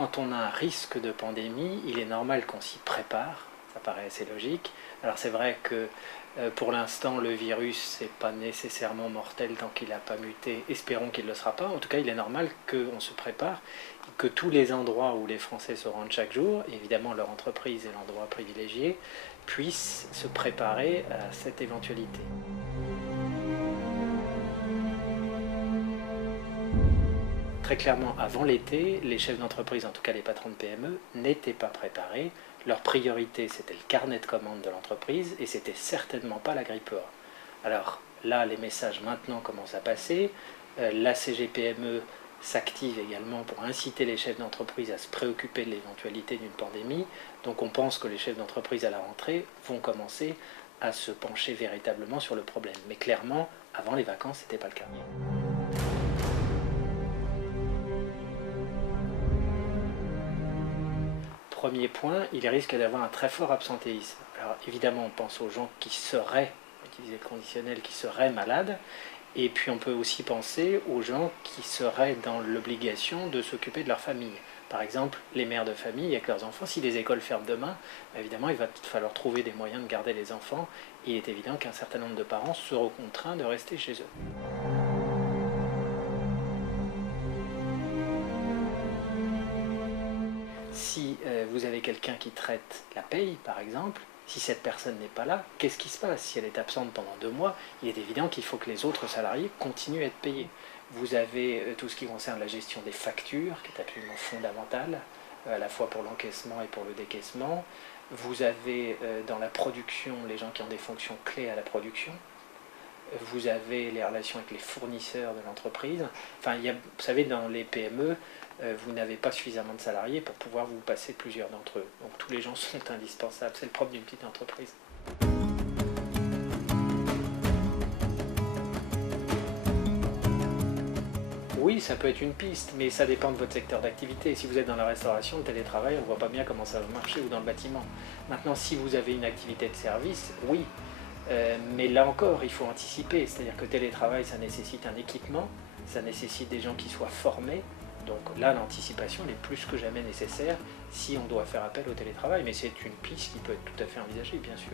quand on a un risque de pandémie, il est normal qu'on s'y prépare, ça paraît assez logique. Alors c'est vrai que pour l'instant le virus n'est pas nécessairement mortel tant qu'il n'a pas muté, espérons qu'il ne le sera pas. En tout cas il est normal qu'on se prépare, que tous les endroits où les Français se rendent chaque jour, évidemment leur entreprise est l'endroit privilégié, puissent se préparer à cette éventualité. Très clairement, avant l'été, les chefs d'entreprise, en tout cas les patrons de PME, n'étaient pas préparés. Leur priorité, c'était le carnet de commandes de l'entreprise et c'était certainement pas la grippe A. Alors là, les messages maintenant commencent à passer. La CGPME s'active également pour inciter les chefs d'entreprise à se préoccuper de l'éventualité d'une pandémie. Donc on pense que les chefs d'entreprise à la rentrée vont commencer à se pencher véritablement sur le problème. Mais clairement, avant les vacances, ce n'était pas le cas. Premier point, il risque d'avoir un très fort absentéisme. Alors évidemment, on pense aux gens qui seraient, utiliser le conditionnel, qui seraient malades, et puis on peut aussi penser aux gens qui seraient dans l'obligation de s'occuper de leur famille. Par exemple, les mères de famille avec leurs enfants, si les écoles ferment demain, évidemment, il va falloir trouver des moyens de garder les enfants, et il est évident qu'un certain nombre de parents seront contraints de rester chez eux. Si vous avez quelqu'un qui traite la paye, par exemple, si cette personne n'est pas là, qu'est-ce qui se passe? Si elle est absente pendant 2 mois, il est évident qu'il faut que les autres salariés continuent à être payés. Vous avez tout ce qui concerne la gestion des factures, qui est absolument fondamentale, à la fois pour l'encaissement et pour le décaissement. Vous avez dans la production les gens qui ont des fonctions clés à la production. Vous avez les relations avec les fournisseurs de l'entreprise. Enfin, vous savez, dans les PME, vous n'avez pas suffisamment de salariés pour pouvoir vous passer plusieurs d'entre eux. Donc tous les gens sont indispensables, c'est le propre d'une petite entreprise. Oui, ça peut être une piste, mais ça dépend de votre secteur d'activité. Si vous êtes dans la restauration, le télétravail, on ne voit pas bien comment ça va marcher, ou dans le bâtiment. Maintenant, si vous avez une activité de service, oui. Mais là encore, il faut anticiper, c'est-à-dire que le télétravail, ça nécessite un équipement, ça nécessite des gens qui soient formés. Donc là, l'anticipation elle est plus que jamais nécessaire si on doit faire appel au télétravail, mais c'est une piste qui peut être tout à fait envisagée, bien sûr.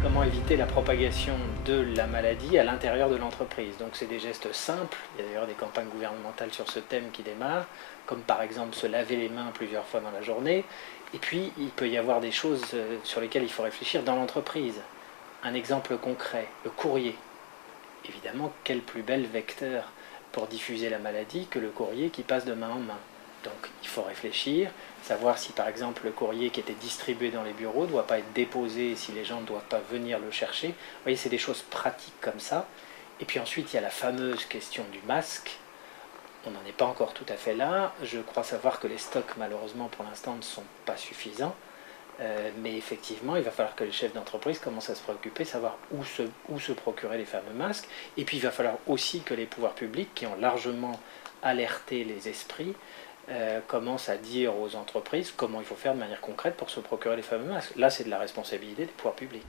Comment éviter la propagation de la maladie à l'intérieur de l'entreprise? Donc c'est des gestes simples, il y a d'ailleurs des campagnes gouvernementales sur ce thème qui démarrent, comme par exemple se laver les mains plusieurs fois dans la journée, et puis il peut y avoir des choses sur lesquelles il faut réfléchir dans l'entreprise. Un exemple concret, le courrier. Évidemment, quel plus bel vecteur pour diffuser la maladie que le courrier qui passe de main en main. Donc il faut réfléchir, savoir si par exemple le courrier qui était distribué dans les bureaux ne doit pas être déposé, si les gens ne doivent pas venir le chercher. Vous voyez, c'est des choses pratiques comme ça. Et puis ensuite, il y a la fameuse question du masque. On n'en est pas encore tout à fait là. Je crois savoir que les stocks, malheureusement, pour l'instant, ne sont pas suffisants. Mais effectivement, il va falloir que les chefs d'entreprise commencent à se préoccuper, savoir où se procurer les fameux masques. Et puis il va falloir aussi que les pouvoirs publics, qui ont largement alerté les esprits, commencent à dire aux entreprises comment il faut faire de manière concrète pour se procurer les fameux masques. Là, c'est de la responsabilité des pouvoirs publics.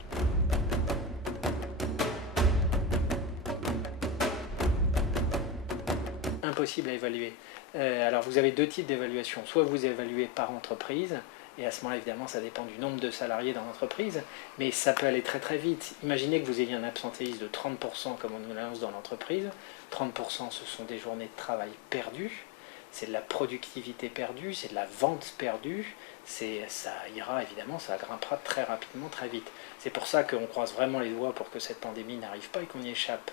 Impossible à évaluer. Alors vous avez 2 types d'évaluation. Soit vous évaluez par entreprise, et à ce moment-là, évidemment, ça dépend du nombre de salariés dans l'entreprise, mais ça peut aller très très vite. Imaginez que vous ayez un absentéisme de 30%, comme on nous l'annonce dans l'entreprise. 30%, ce sont des journées de travail perdues, c'est de la productivité perdue, c'est de la vente perdue, ça ira évidemment, ça grimpera très rapidement, très vite. C'est pour ça qu'on croise vraiment les doigts pour que cette pandémie n'arrive pas et qu'on y échappe.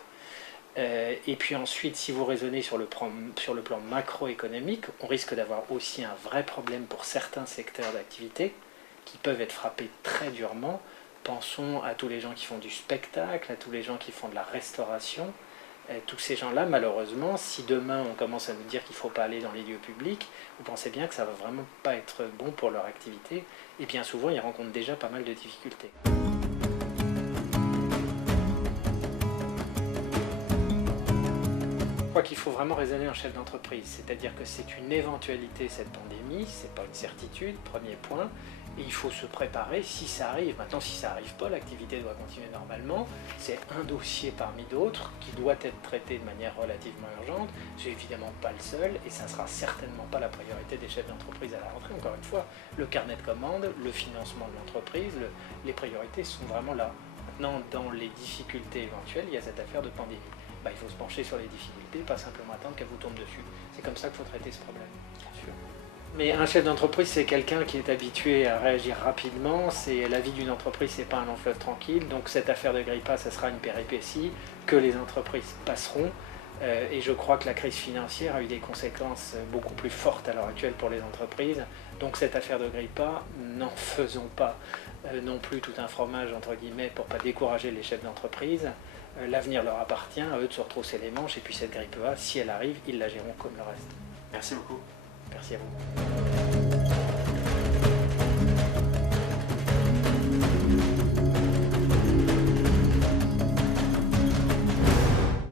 Et puis ensuite, si vous raisonnez sur le plan macroéconomique, on risque d'avoir aussi un vrai problème pour certains secteurs d'activité qui peuvent être frappés très durement. Pensons à tous les gens qui font du spectacle, à tous les gens qui font de la restauration. Tous ces gens-là, malheureusement, si demain on commence à nous dire qu'il ne faut pas aller dans les lieux publics, vous pensez bien que ça ne va vraiment pas être bon pour leur activité. Et bien souvent, ils rencontrent déjà pas mal de difficultés. Je crois qu'il faut vraiment raisonner en chef d'entreprise, c'est-à-dire que c'est une éventualité cette pandémie, c'est pas une certitude, premier point, Et il faut se préparer si ça arrive. Maintenant, si ça n'arrive pas, l'activité doit continuer normalement. C'est un dossier parmi d'autres qui doit être traité de manière relativement urgente. C'est évidemment pas le seul et ça ne sera certainement pas la priorité des chefs d'entreprise à la rentrée. Encore une fois, le carnet de commandes, le financement de l'entreprise, les priorités sont vraiment là. Maintenant, dans les difficultés éventuelles, il y a cette affaire de pandémie. Il faut se pencher sur les difficultés, pas simplement attendre qu'elles vous tombent dessus. C'est comme ça qu'il faut traiter ce problème. Bien sûr. Mais un chef d'entreprise, c'est quelqu'un qui est habitué à réagir rapidement. La vie d'une entreprise, c'est pas un long fleuve tranquille. Donc cette affaire de Grippa, ça sera une péripétie que les entreprises passeront. Et je crois que la crise financière a eu des conséquences beaucoup plus fortes à l'heure actuelle pour les entreprises. Donc cette affaire de Grippa, n'en faisons pas non plus tout un fromage entre guillemets pour pas décourager les chefs d'entreprise. L'avenir leur appartient, à eux de se retrousser les manches. Et puis cette Grippa, si elle arrive, ils la géreront comme le reste. Merci beaucoup. Merci à vous.